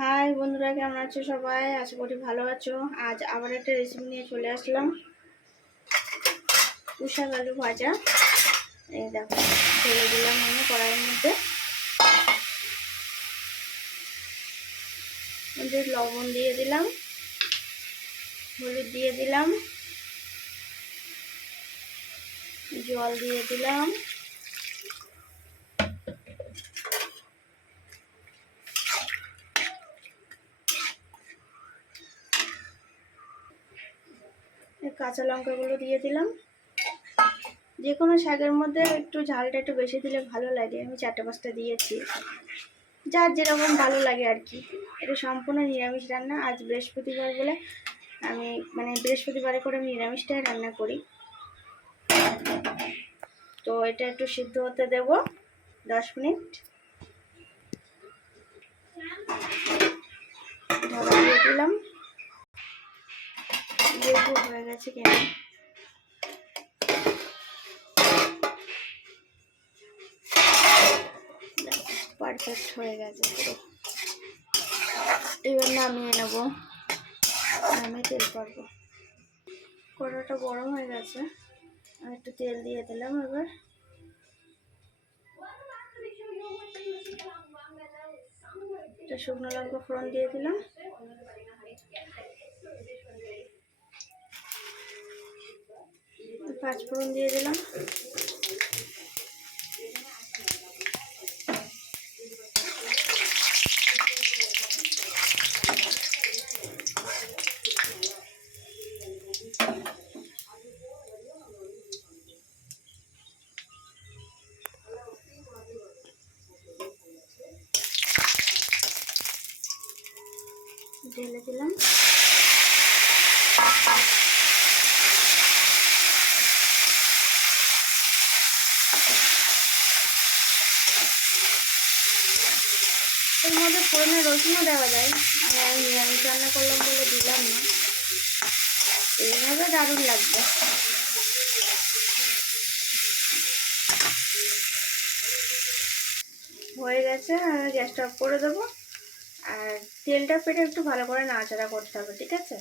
High বন্ধুরা, কেমন আছো সবাই? আশা করি ভালো আছো। আজ আবার একটা রেসিপি নিয়ে চলে আসলাম। পুষাক আলু ভাজা। এই দেখো ছেড়ে দিলাম আমি কড়াইয়ের মধ্যে। মধ্যে লবণ দিয়ে দিলাম, হলুদ দিয়ে দিলাম, জল দিয়ে দিলাম। কাঁচা লঙ্কাগুলো দিয়ে দিলাম। যে কোনো শাকের মধ্যে একটু ঝালটা একটু বেশি দিলে ভালো লাগে। আমি চারটে পাঁচটা দিয়েছি। যার যেরকম ভালো লাগে আর কি। এটা সম্পূর্ণ নিরামিষ রান্না। আজ বৃহস্পতিবার বলে আমি মানে বৃহস্পতিবারে করে আমি নিরামিষটাই রান্না করি। তো এটা একটু সিদ্ধ হতে দেব দশ মিনিট। দিলাম। দেখব হয়ে গেছে কেন। পারফেক্ট হয়ে গেছে। পুরো এবার নামিয়ে নেব। নামিয়ে তেল পারব কড়াটা গরম হয়ে গেছে। আর একটু তেল দিয়ে দিলাম এবার। একটা শুকনো লঙ্কা ফোড়ন দিয়ে দিলাম। পাঁচ ফোড়ন দিয়ে দিলাম। ঢেলে দিলাম। এর মধ্যে ফোড়নে রসুনও দেওয়া যায়। আমি আর নিরামিষ রান্না করলাম বলে দিলাম না। এইভাবে দারুণ লাগবে। হয়ে গেছে গ্যাসটা অফ করে দেবো। আর তেলটা পেটে একটু ভালো করে নাড়াচাড়া করতে হবে, ঠিক আছে?